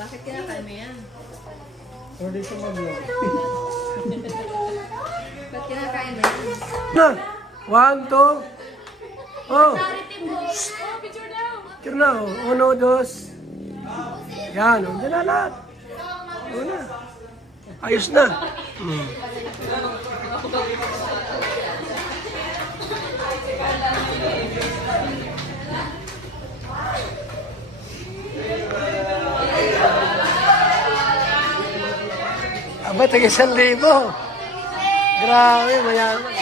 Bakit kinakain mo yan? Order sa mag-vlog. Ba't kinakain mo yan? Na! 1, 2. Oh! Picture na. 1, 2. Yan. Diyan na lahat. Una. Ayos na. Aba, taga 1,000. Grabe, mayaman.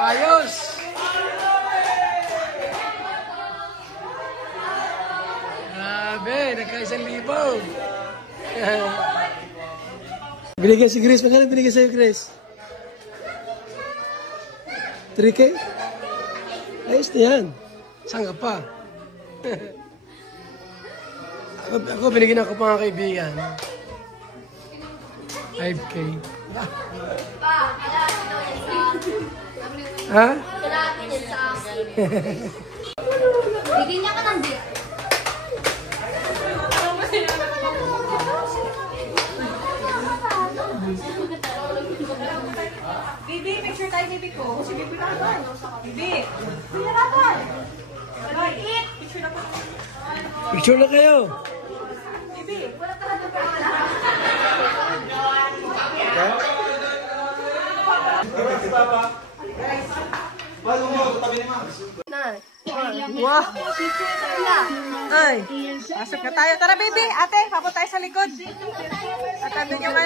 Ayos! Grabe, nagka-1,000. Binigay si Grace. Magkano binigay sa'yo, Grace? 3K? Ayos na yan. Saan ka pa? ako binigyan ako mga kaibigan. 5K. Ha? Bigyan niya ka ng beer. Bibi, picture tayo, Bibi ko. Si Bibi na naman. Bibi. Bibi na naman. Eat. Picture na po. Picture na kayo. Bibi. Wow! Ay, pasok na tayo. Tara, baby. Ate, papunta tayo sa likod. At andun yung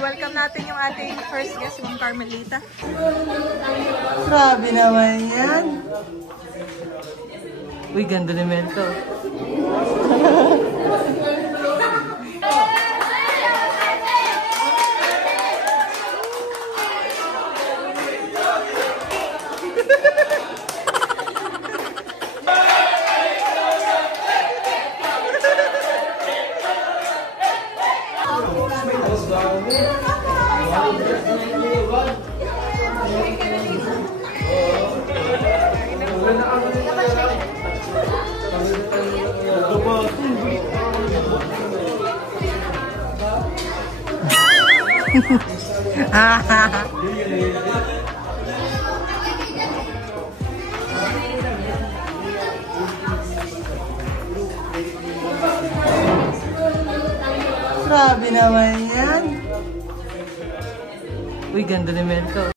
welcome natin yung ating first guest, yung Carmelita. Grabe naman yan. Uy, ganda ni Mento. Grabe naman yan. Uy, ganda ni Mento.